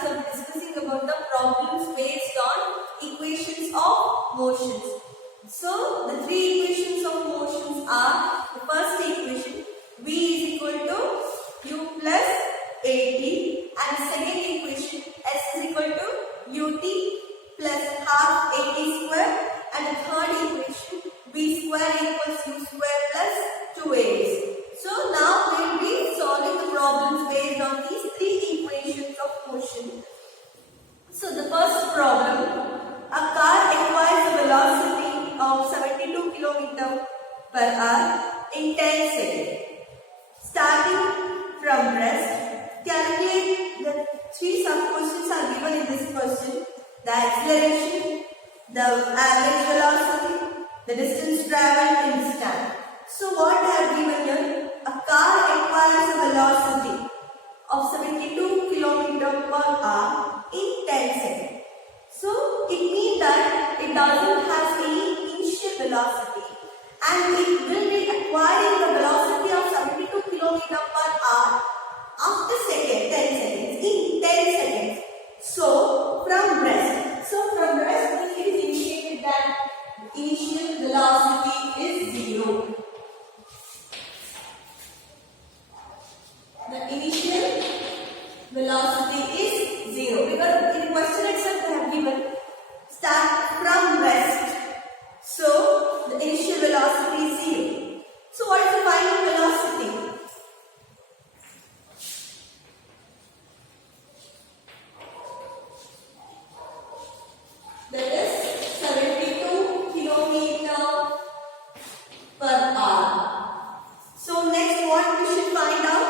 discussing about the problems based on equations of motions. So the three equations of motions are: the first equation, v is equal to u plus at, and the second equation, s is equal to ut plus half at square, and the third equation, v square equals u square plus 2at. So now we will be solving the problems based on these three equations of motion. So the first problem, a car acquires a velocity of 72 km per hour in 10 seconds. Starting from rest, calculate the three sub-questions are given in this question: the acceleration, the average velocity, the distance travelled in this time. So what I have given here, a car acquires a velocity of 72 km per hour in 10 seconds. So it means that it doesn't have any initial velocity, and it will be acquiring the velocity of 72 km per hour after 10 seconds, in 10 seconds. So from rest, it is indicated that initial velocity is 0. The initial velocity is 0 because in question itself they have given start from rest. So the initial velocity is 0. So what is the final velocity? That is 72 km per hour. So next what we should find out?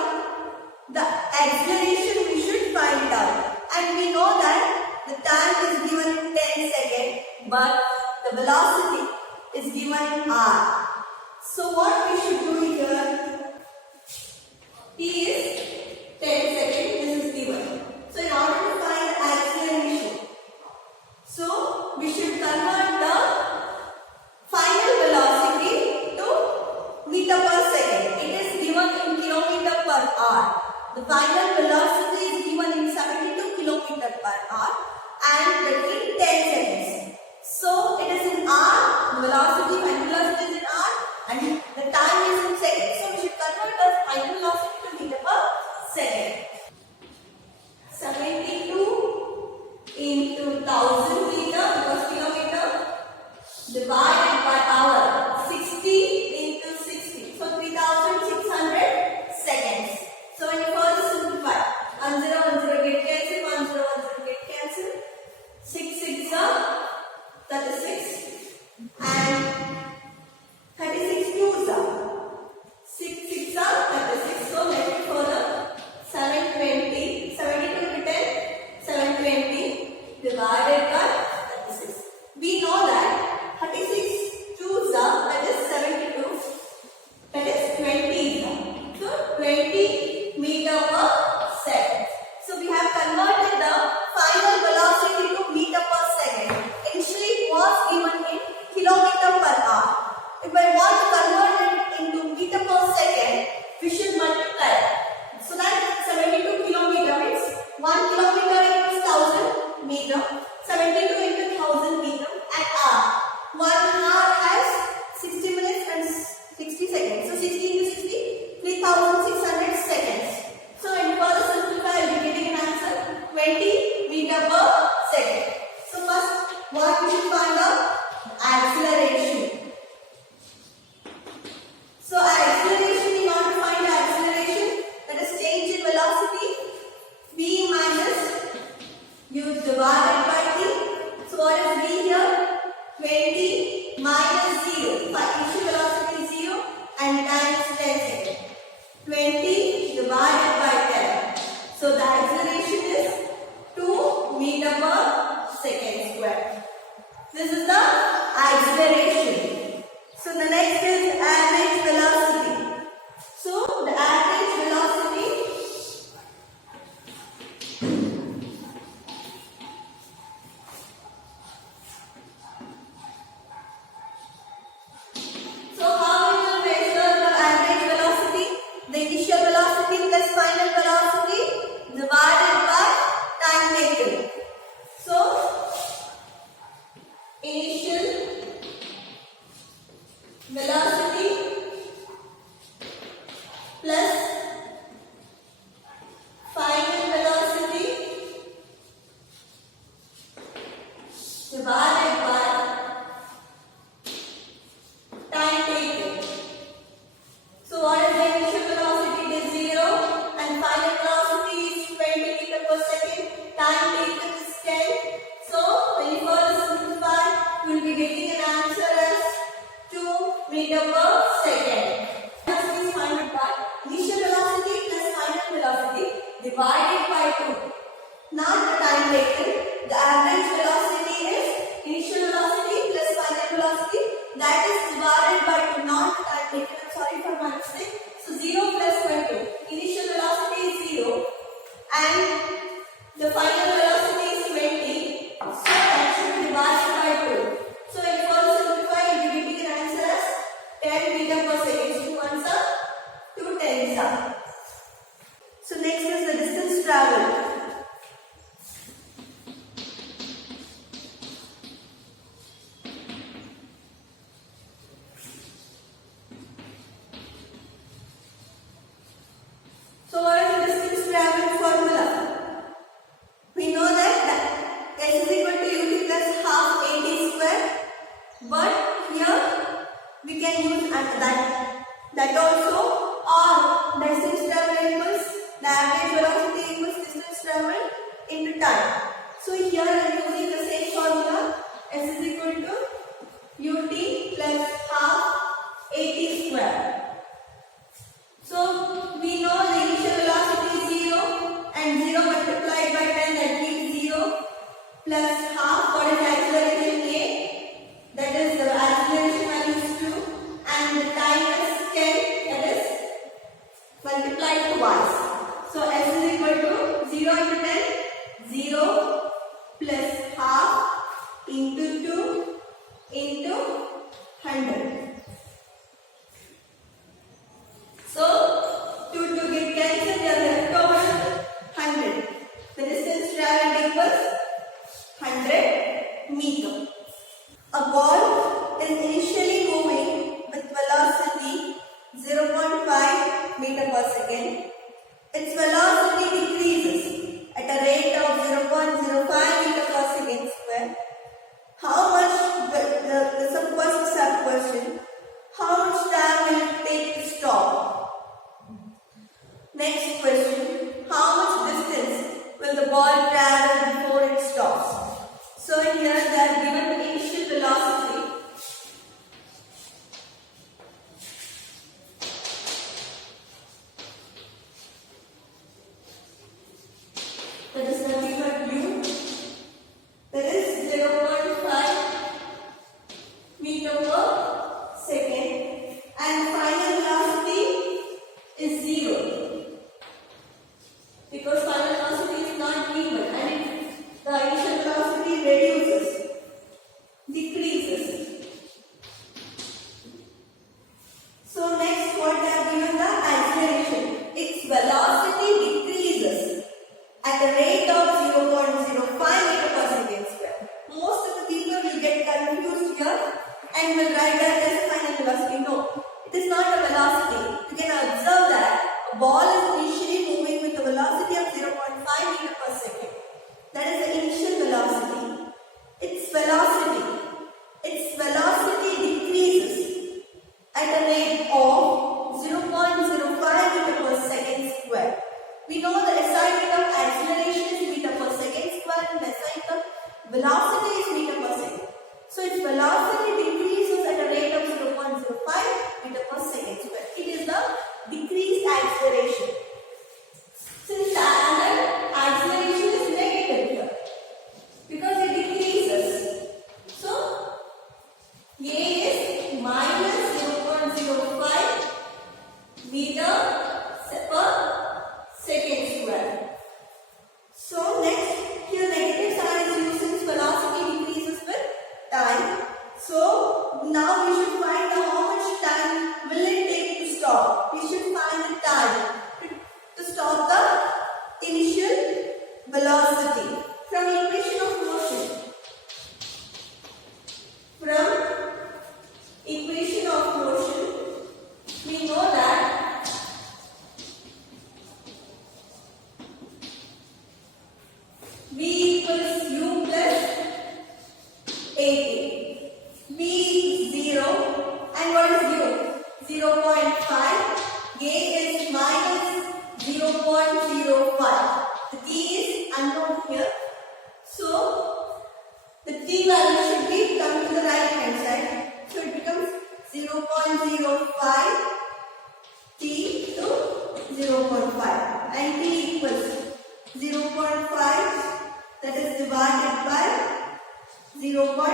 The acceleration we should find out, and we know that the time is given in 10 seconds, but the velocity is given in r. So what we should do here, t is 10 seconds, this is given. So in order to find the acceleration, so we should convert the final velocity to meter per second. It is given in kilometer per hour. The final velocity is given in 72 km per hour and in 10 seconds. So it is in r, the velocity, final velocity is in r, and the time is in seconds. So we should convert the final velocity to meter per second. 72 into 1000 meter because kilometer divided by hour, 60 into 60. So 3600 seconds. So when you further simplify, 1 0 1 0 get cancelled, 1 0 1 0 get cancelled, 6 6 are 36, and 36 2s are 6 6 are 36. So let me further 720, 72 into 10, 720 divided by 36. We know that 36 2s are, that is 72, that is 20. So 20 meter per second. So we have converted the final velocity to meter per second. Initially it was given in kilometer per hour. If I want to convert it into meter per second, we should multiply. So that 72 kilometer means 1 kilometer equals 1000 meter, 72 into 1000 meter at hour. 1 hour has 60 minutes and 60 seconds. So 60 into 60, 3600 seconds. So in further simplify, I will be getting an answer 20 meter per second. So first, what we should find out? Acceleration. So acceleration, in order to find the acceleration, that is change in velocity, v minus u divided by t. So what is v here? 20 minus 0. Initial velocity is 0 and time is 10 seconds. 20 divided by 10. So the acceleration is 2 meter per second square. This is the acceleration. So the next is average velocity. So the average velocity use that also, or distance traveled equals the average velocity equals distance traveled into time. So here I am using the same formula. S is equal to ut plus half at square. So we know the initial velocity is 0 and 0 multiplied by 10, that gives 0 plus half. What is acceleration A? That is the acceleration value is 2 and the time is 10, that is multiplied twice. So S is equal to 0 into 10, 0 plus half into 2 into 100. So 2 get cancelled, they are left over 100. The distance traveled equals 100 meter. A ball is initially moving with velocity 0.5 meter per second. Its velocity decreases at a rate of 0.05 meter per second square. How much, the first sub question, how much time will it take to stop? Next question, how much distance will the ball travel before it stops? So here they are given the initial velocity. That is nothing but u. That is 0.5 meter per second, and final velocity is 0 because final velocity is not given and the initial velocity reduces, decreases. So next, what they have given the acceleration. Its velocity decreases at a rate of 0.05 meter per second square. Most of the people will get confused here and will write that as a final velocity. No, it is not a velocity. You can observe that a ball is initially moving with a velocity of 0.5 meter per second. That is the initial velocity. Its velocity decreases at a rate of 0.05 meter per second square. We know the SI unit of acceleration is meter per second square and the SI unit of velocity is meter per second. So its velocity decreases at a rate of 0.05 meter per second square. It is the decreased acceleration. Since the acceleration is negative here because it decreases. So A is minus 0.05 meter per second square. So next, here negative sign is used since velocity decreases with time. So now we should find out how much time will it take to stop. We should find the time to stop the initial velocity from equation of motion. From equation of motion, we know that V equals U plus AT. V is 0 and what is U? 0.5. A is minus 0.05. The T is unknown here. So the T value should be come to the right hand side. So it becomes 0.05 T to 0.5 and T equals 0.5, that is divided by 0.05.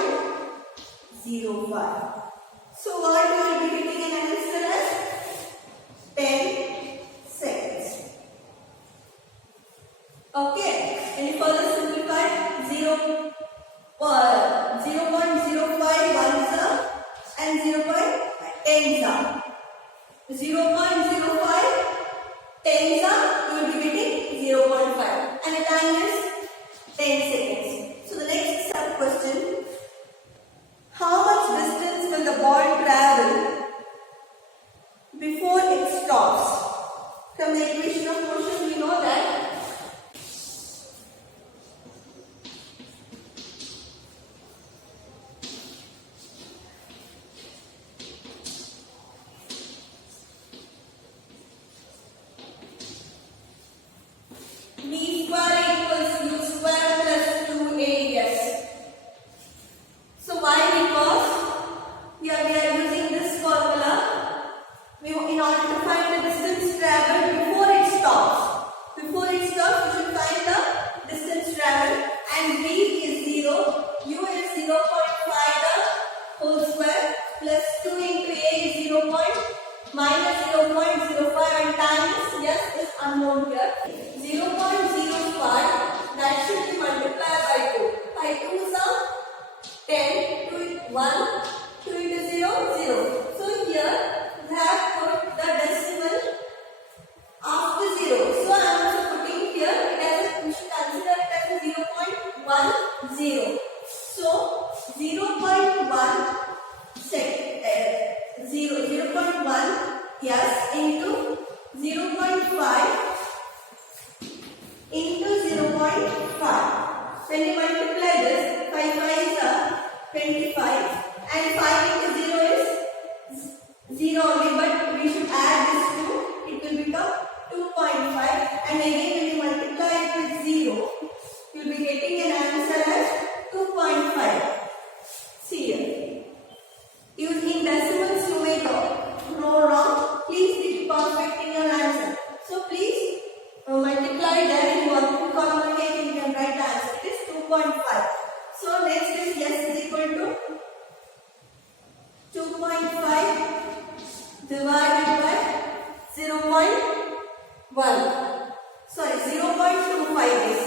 So what we will be getting an answer as 10 seconds. Okay, any further simplified? 0.05 ones are and 0.10s are. 0.05 10s are, you will be getting 0.5 and the time is 10 seconds. So the next sub question, how much distance will the ball travel before it stops? From the equation of motion we know that and v is 0, u is 0.5 the whole square plus 2 into a is 0. Minus 0.05 and time is yes is unknown here. 0.05 that should be multiplied by 2. By 2 is 10, 2 1, 2 into 0, 0. So here we have put the decimal after 0. So I am also putting here it as a, we should consider it as a 0.10. So 0.1 0.1 yes into 0.5 into 0.5. When you multiply this, 5 is 25 and 5 into 0 is 0 only, but we should add this 2, it will become 2.5 and again when you multiply it with 0, you will be getting an answer as 2.5. See here. Using decimals you may go wrong. Please be perfect in your answer. So please multiply there in 1 column again you can write the answer. It is 2.5. So next is yes is equal to 2.5 divided by 0.1. Sorry, 0.25 is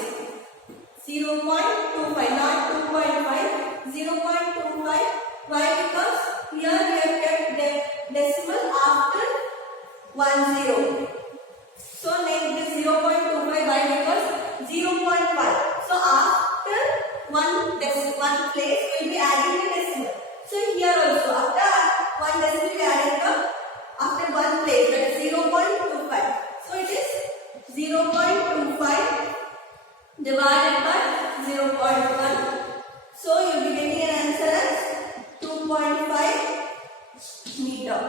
0.25, not 2.5. 0.25. Why? Because here we have kept the decimal after 10. So next is 0.25. Why? Because 0.5. So after one place we will be adding the decimal. So here also after one decimal we are adding the after one place, that is 0.25. So it is 0.25 divided by 0.1. So you will be getting an answer as 2.5 meter.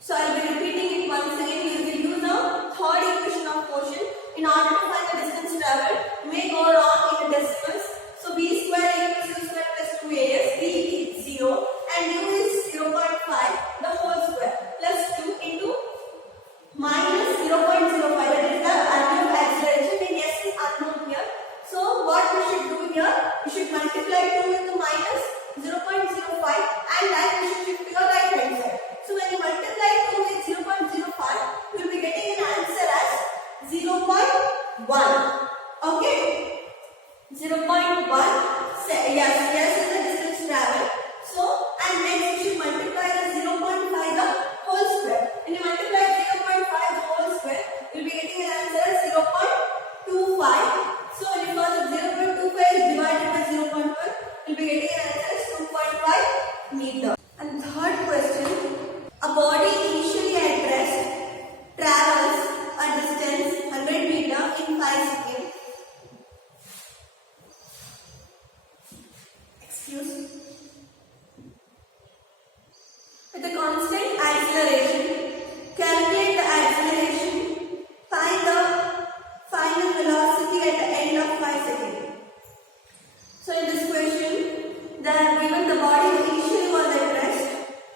So I will be repeating it once again. We will use the third equation of motion in order to find the distance traveled. You may go wrong in the decimals. So b square equals u square plus 2as. b is 0 and u is 0.5 the whole square plus 2 into minus 0.05. That is the value of acceleration and s is unknown here. So what we should do here? We should multiply 2 with the minus 0.05 and then we should shift to your right hand side. So when you multiply 2 with 0.05, you will be getting an answer as 0.1. Okay? 0.1. Yes is the distance traveled. So and next we should multiply the 0.5 the whole square. When you multiply 0.5 the whole square, you will be getting an answer as 0.25. So if the 0.25 is divided by 0.1, you will be getting an answer as 2.5 meter. And third question, a body initially at rest travels a distance 100 meter in 5 seconds. With a constant acceleration, calculate the acceleration, find the final velocity at the end of 5 seconds. So in this question, they have given the body initially was at rest,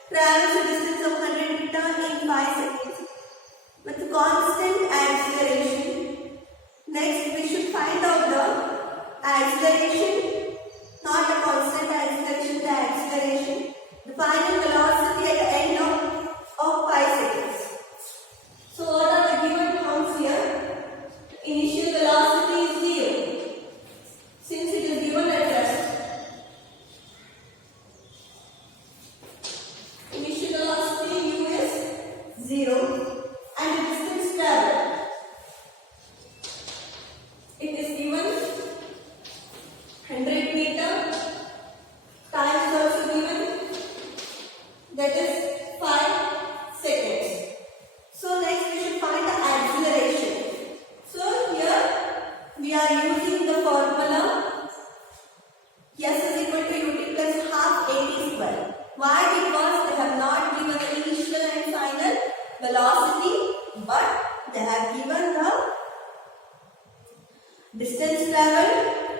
travels a distance of 100 meters in 5 seconds with constant acceleration. Next, we should find out the acceleration, not the constant acceleration, the acceleration, the final velocity at the end of 5 seconds. So what are the given terms here? Initial velocity is 0 since it is given at rest. Initial velocity u is 0 and the distance traveled. It is given 100 meter. Time is also given, that is 5 seconds. So next we should find the acceleration. So here we are using the formula s is equal to ut plus half at square. Why? Because they have not given the initial and final velocity, but they have given the distance traveled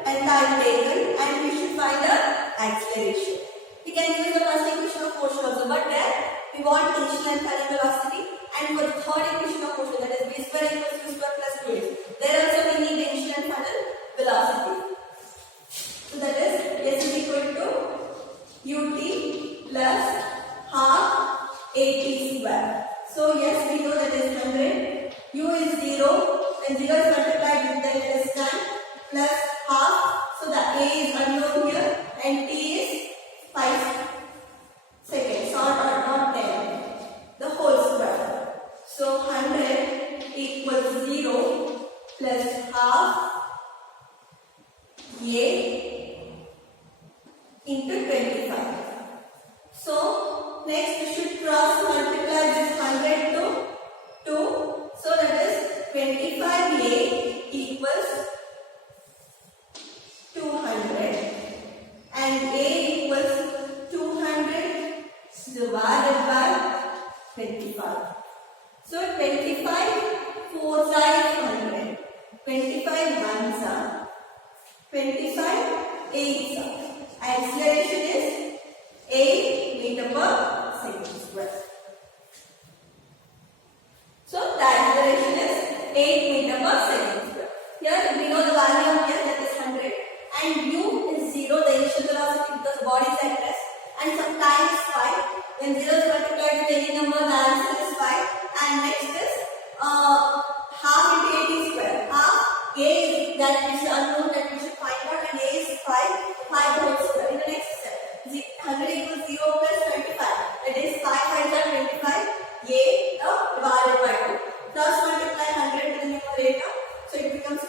and time taken, and we should find the acceleration. We can use the first equation of motion also, but there we want initial and final velocity, and for the third equation of motion, that is v square equals u square plus 2a, there also we need initial and final velocity. ut plus half at square. So yes, we know that is 100. U is 0. When 0 is multiplied with the less than plus half. So the a is unknown here and t is 5 seconds or not 10. The whole square. So 100 equals 0 plus half a into 25. So next we should cross multiply this 100 to 2. So that is 25a equals 200 and a equals 200 divided by 25. So 25 4s are 100. 25 1s are 25 8s are. Acceleration is 8 meter per second square. So the acceleration is 8 meter per second square. Here we know the value of s, that is 100, and u is 0, the initial velocity, because the body is at rest, and sometimes 5. When 0 is multiplied with any number, the answer is 5. And next is half into 80 square. Half a is that is unknown, that we should find out, and a is 5 whole square. In the next step, 100 equals 0 plus 25. That is 5 5s are 25. A divided by 2. Cross multiply 100 with the numerator. So it becomes 200.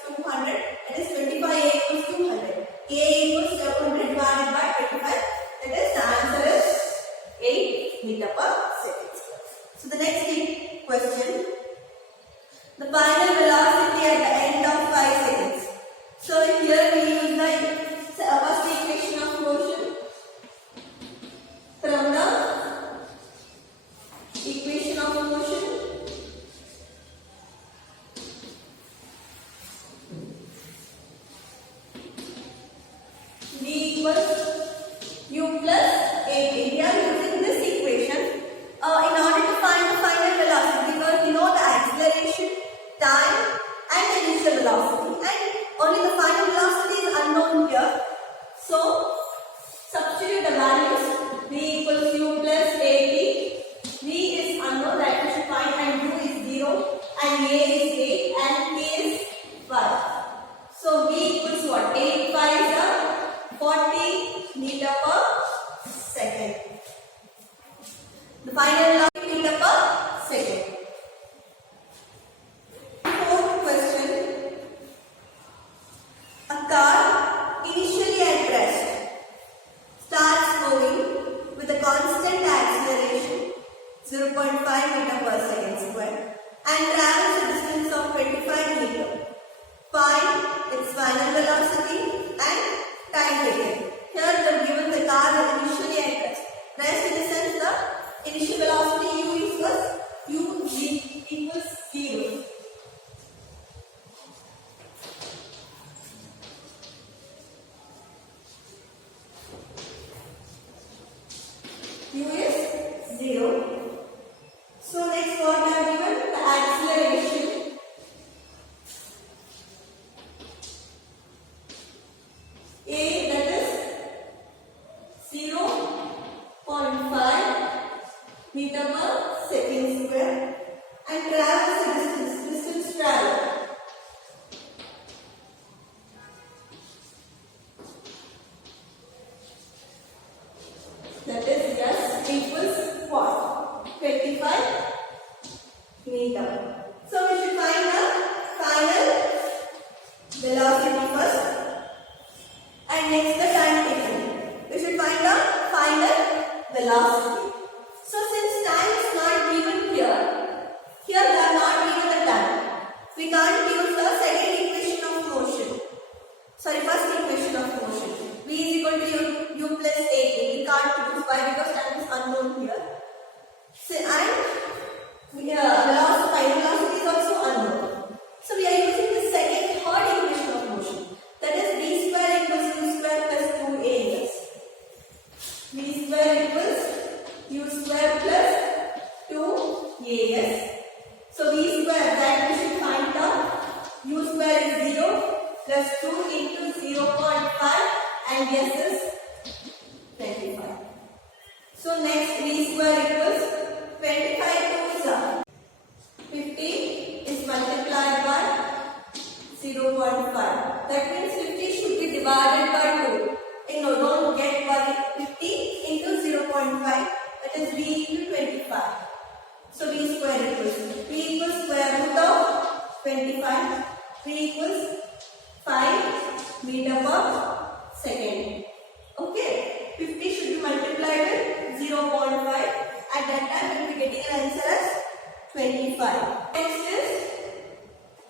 That is 25a equals 200. A equals 700 divided by 25. That is the answer is 8 meter per second square. So the next question. The final velocity at the end of 5 seconds. So here we use the first equation of motion from the equation of motion. V equals u plus at. We are using this equation in order to find the final velocity, because we know the acceleration, time and the initial velocity, and only the final velocity is unknown here. So substitute the values. V equals u plus at. V is unknown, that we should find, and u is 0 and a is 8 and t is 5. So V equals what? 8 5s are 40 meter per second. The final velocity meter per second. Fourth question. A car initially at rest starts moving with a constant acceleration 0.5 meter per second square and travels a distance of 25 meter. Find its final velocity and time taken. Here they have given the car that initially at rest. Rest in the sense the initial velocity u equals 0. U is 0. So next what they are given? The acceleration. A, that is 0.5 meter per second square and travels a distance travel. That is yes equals what? 25 meter. So we should find the final velocity first and next the time taken. We should find the final velocity. So since time is not given here they are not given the time. We can't use the second equation of motion. Sorry, first equation of motion. V is equal to u plus at. We can't use. Why? Because time is unknown here. So, and final velocity is also unknown. So we are using the third equation of motion. That is v square equals u square plus 2as. V square equals u square plus 2as. So v square, that we should find out. U square is 0 plus 2 into 0.5 and s is 25. square equals 25 2s are 50 is multiplied by 0.5. That means 50 should be divided by 2. No, don't get worried. 50 into 0.5, that is b into 25. So b square equals square root of 25. b equals 5 meter per second. Okay, 50 should be multiplied with 0.5. At that time, we will be getting an answer as 25. Next is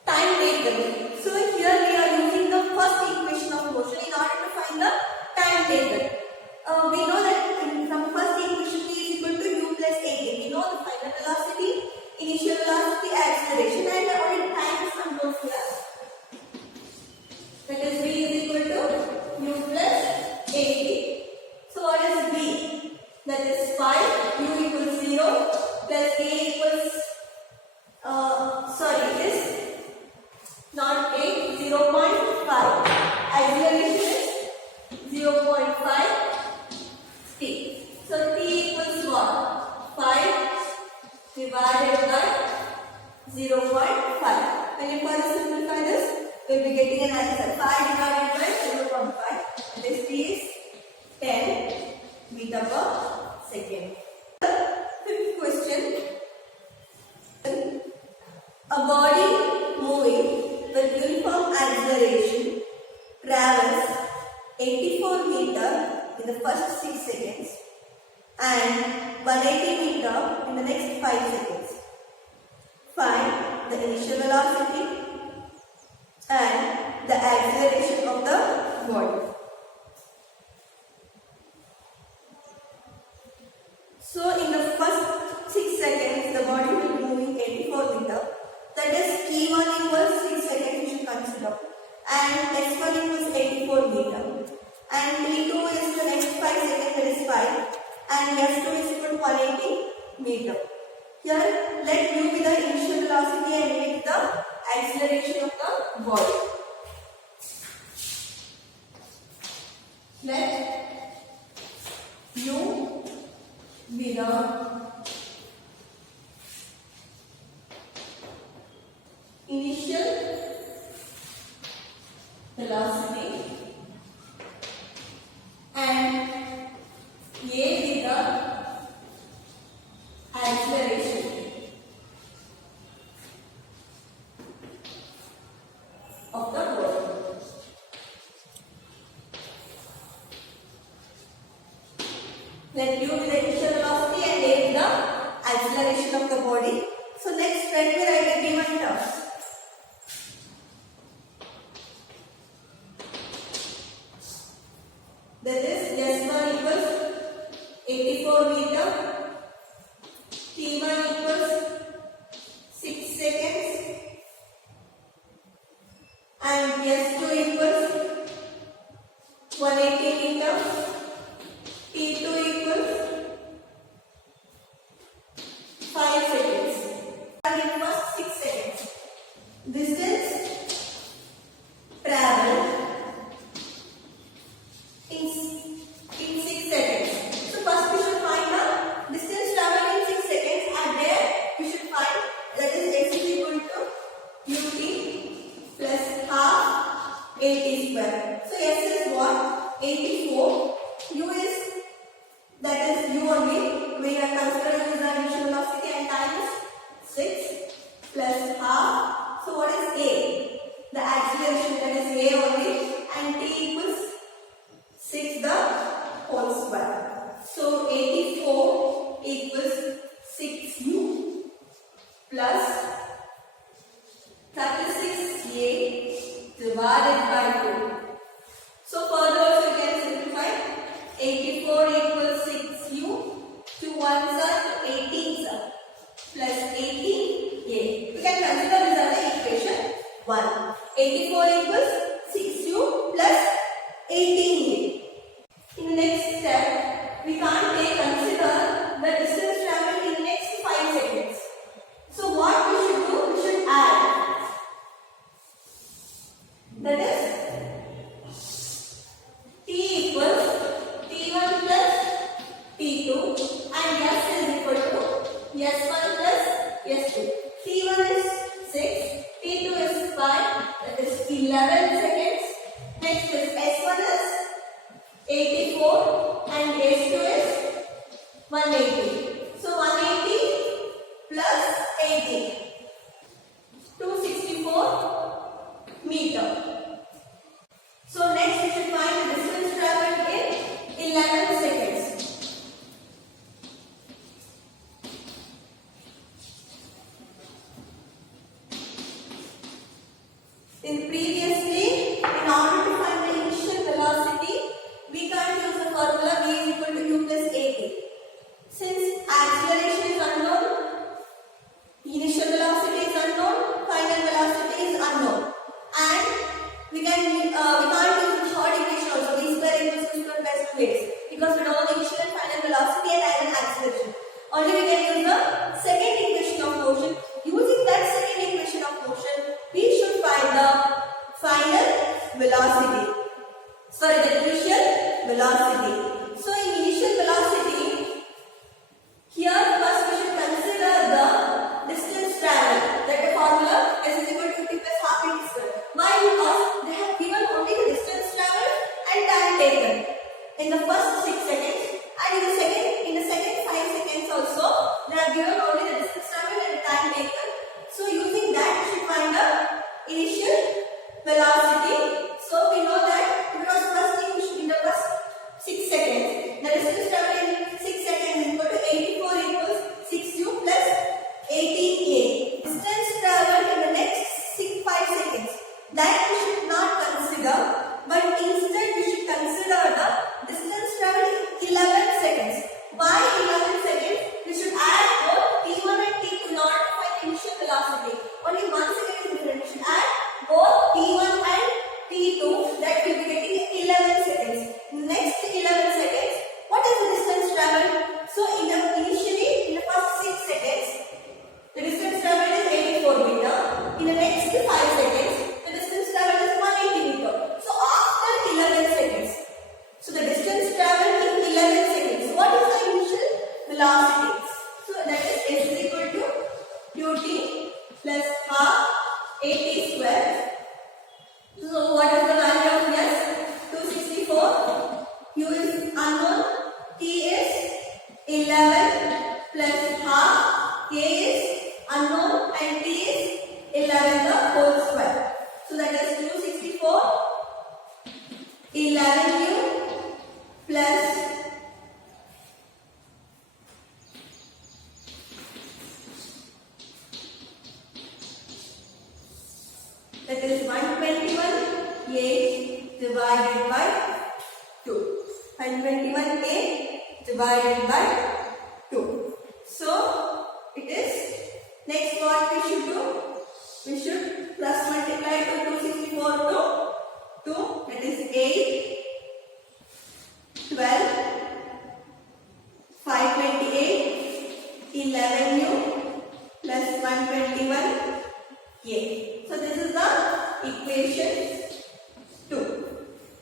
time taken. So here we are using the first equation of motion in order to find the time taken. We know that from first equation v is equal to u plus at. We know the final velocity, initial velocity, acceleration, and only time is unknown here. That is v is equal to u plus at. So what is v? That is 5. U equals 0 plus a equals is not 8, 0.5. Acceleration is 0.5 t. So t equals what? 5 divided by 0.5. When you further simplify this, we will be getting an answer. 5 divided by 0.5. This t is 10 meter per second. Fifth question. A body moving with uniform acceleration travels 84 meter in the first 6 seconds and 180 meter in the next 5 seconds. Find the initial velocity and the acceleration of the body. So in the first 6 seconds, the body will be moving 84 meter. That is t1 equals 6 seconds we should consider. And s1 equals 84 meter. And t2 is the next 5 seconds, that is 5. And s2 is equal to 180 meter. Here, let u be the initial velocity and v be the acceleration of the body. Let u be the initial velocity and a be the acceleration of the body. Let u be the initial velocity and a be the acceleration of the body. So next, let me write the given terms. That is s1 equals 84 meter, t1 equals 6 seconds, and s2 equals 180 meter, t2 equals 5 seconds. And it was 6 seconds. Distance traveled in 6 seconds. So first we should find the distance traveled in 6 seconds, and there we should find that is x is equal to ut plus half at square. So s is what? 84. U is, that is u only. We are considering the initial velocity and time is 6 plus half. So what is a? The acceleration, that is a only, and t equals 6 the whole square. So 84 equals 6u plus 36a divided by 2. So further also you can simplify. 84 equals 6u, 2 ones are 18 plus 18a. We can consider this as the equation 1. 84 equals 6u 180. So 180 plus 80. 264 meter. So next we should find the distance traveled in 11 seconds. Previously, in order to find the initial velocity, we can't use the formula v is equal to u plus at. Since acceleration is unknown, initial velocity is unknown, final velocity is unknown, and we can't use the third equation also, v square equals u square plus 2x, because we don't know the initial and final velocity and acceleration. Only we can use the second equation of motion. Using that second equation of motion, we should find the final velocity. Sorry, the initial velocity. So in initial velocity, here first we should consider the distance traveled. That the formula s is equal to t plus half t square. Why? Because they have given only the distance traveled and time taken in the first 6 seconds, and in the second 5 seconds also they have given only the distance traveled and time taken. So using that we should find the initial velocity. So we know that because first thing in the first 6 seconds, the distance traveled in 6 seconds is equal to 84 equals 6u plus 18a. Distance traveled in the next 5 seconds, that we should not consider, but instead we should consider the distance traveled in 11 seconds. Why 11 seconds? We should add both t1 and t2 in order to find the initial velocity. Only 1 second is different. We should add both t1 and t2, that will be getting 11 seconds. Next 11 seconds, what is the distance traveled? So initially in the first 6 seconds, the distance traveled is 84 meter. In the next 5 seconds, the distance traveled is 180 meter. So after 11 seconds, so the distance traveled in 11 seconds, what is the initial velocity? So that is s is equal to ut plus half at square. So what is the value of s? 264. U is unknown. T is 11 plus half. K is unknown and t is 11 the whole square. So that is 264 11u plus that is 121a divided by 2. 121a divided by 2. So it is, next what we should do? We should plus multiply to 264 to 2, that is 8, 12, 528, 11u plus 121a. So this is the equation 2.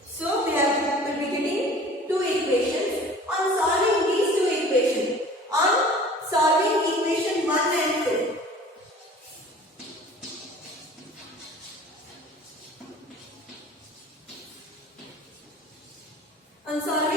So we will be getting 2 equations. On solving these 2 equations, on solving equation 1 and 2, on solving